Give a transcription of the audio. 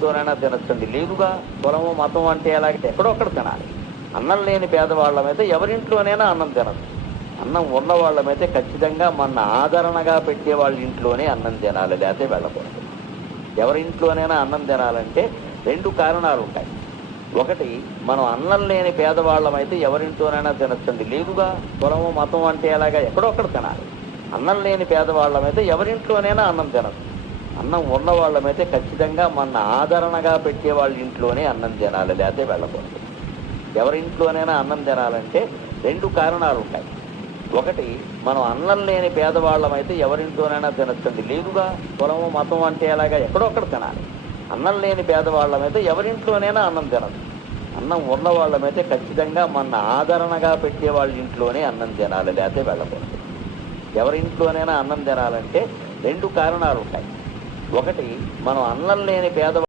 ఎవరింట్లోనైనా తినచ్చండి. లేదుగా కులము మతం అంటే ఎలాగైతే ఎక్కడో అక్కడ తినాలి. అన్నం లేని పేదవాళ్ళమైతే ఎవరింట్లోనైనా అన్నం తినచ్చు. అన్నం ఉన్న వాళ్ళమైతే ఖచ్చితంగా మన ఆదరణగా పెట్టే వాళ్ళ ఇంట్లోనే అన్నం తినాలి, లేకపోతే వెళ్ళకూడదు. ఎవరింట్లోనైనా అన్నం తినాలంటే 2 కారణాలు ఉంటాయి. ఒకటి, మనం అన్నం లేని పేదవాళ్ళమైతే ఎవరింట్లోనైనా తినచ్చండి. లేదుగా కులము మతం అంటే ఎలాగా ఎక్కడో అక్కడ తినాలి. అన్నం లేని పేదవాళ్ళమైతే ఎవరింట్లోనైనా అన్నం తినచ్చు. అన్నం ఉన్న వాళ్ళమైతే ఖచ్చితంగా మన ఆదరణగా పెట్టే వాళ్ళ ఇంట్లోనే అన్నం తినాలి, లేకపోతే వెళ్ళకూడదు. ఎవరింట్లోనైనా అన్నం తినాలంటే 2 కారణాలు ఉంటాయి. ఒకటి, మనం అన్నం లేని పేదవాళ్ళమైతే ఎవరింట్లోనైనా తినచ్చండి. లేదుగా కులము మతం అంటే ఎలాగా ఎక్కడో అక్కడ తినాలి. అన్నం లేని పేదవాళ్ళమైతే ఎవరింట్లోనైనా అన్నం తినచ్చు. అన్నం ఉన్న వాళ్ళమైతే ఖచ్చితంగా మన ఆదరణగా పెట్టే వాళ్ళ ఇంట్లోనే అన్నం తినాలి, లేకపోతే వెళ్ళకూడదు. ఎవరింట్లోనైనా అన్నం తినాలంటే 2 కారణాలు ఉంటాయి. ఒకటి, మనం అన్నం లేని